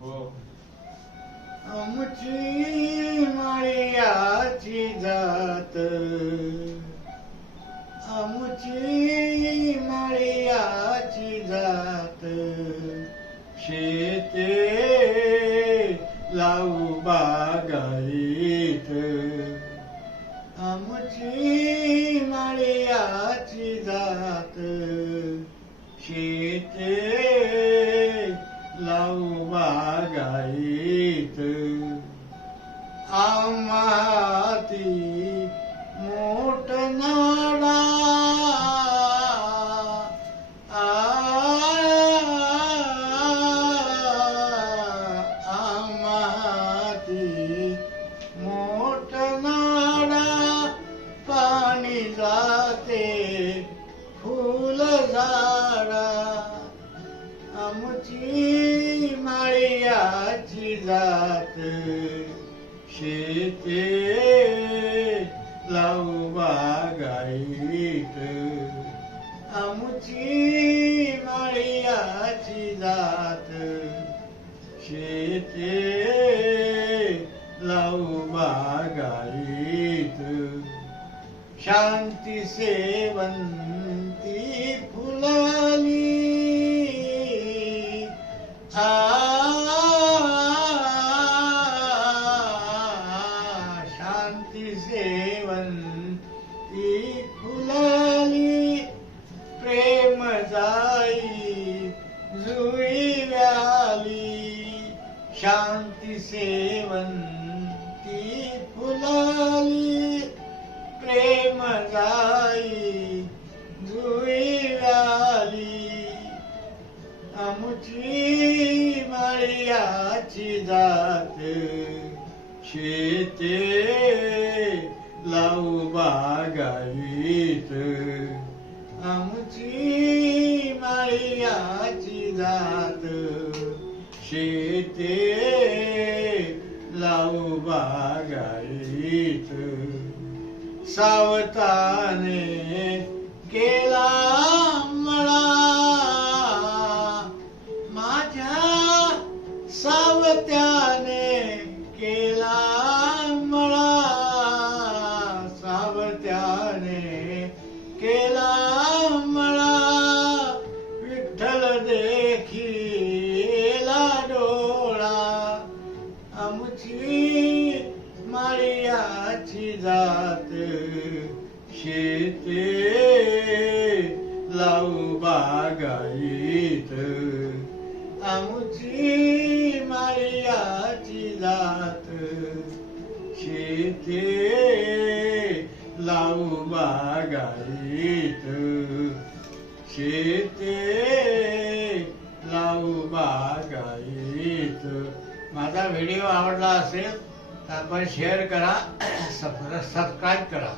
हो. आमची माळ्याची जात, आमची माळ्याची जात, शेते लावू बागायत. आमची माळ्याची जात, शेते लावू बागायत. आम्हाती मोठ नाडा, आम्हाती मोठ नाडा, पाणी जाते फुल झाडा. आमची माळ्याची जात, शेते लावू बागायत. आमची माळ्याची जात, शेते लावू बागायत. शांती सेवंती फुलली, शांती सेवंती फुलली. प्रेम जाई जुई व्याली, शांती सेवंती फुलली. प्रेम जाई जुई व्याली. आमची माळ्याची जात, शेते लावू बागायत. आमची माळ्याची जात, शेते लावू बागायत. सावताने केला मळा, माझ्या सावत्याने केला मळा. सावत्याने केला मळा, विठ्ठल देखीला डोळा. आमची माळ्याची जात, शेते लावू बागायत. आमची माळ्याची जात, शेते लावू बागायत. शेते लावू बागायत. माझा व्हिडिओ आवडला असेल तर आपण शेअर करा, सबस्क्राईब करा.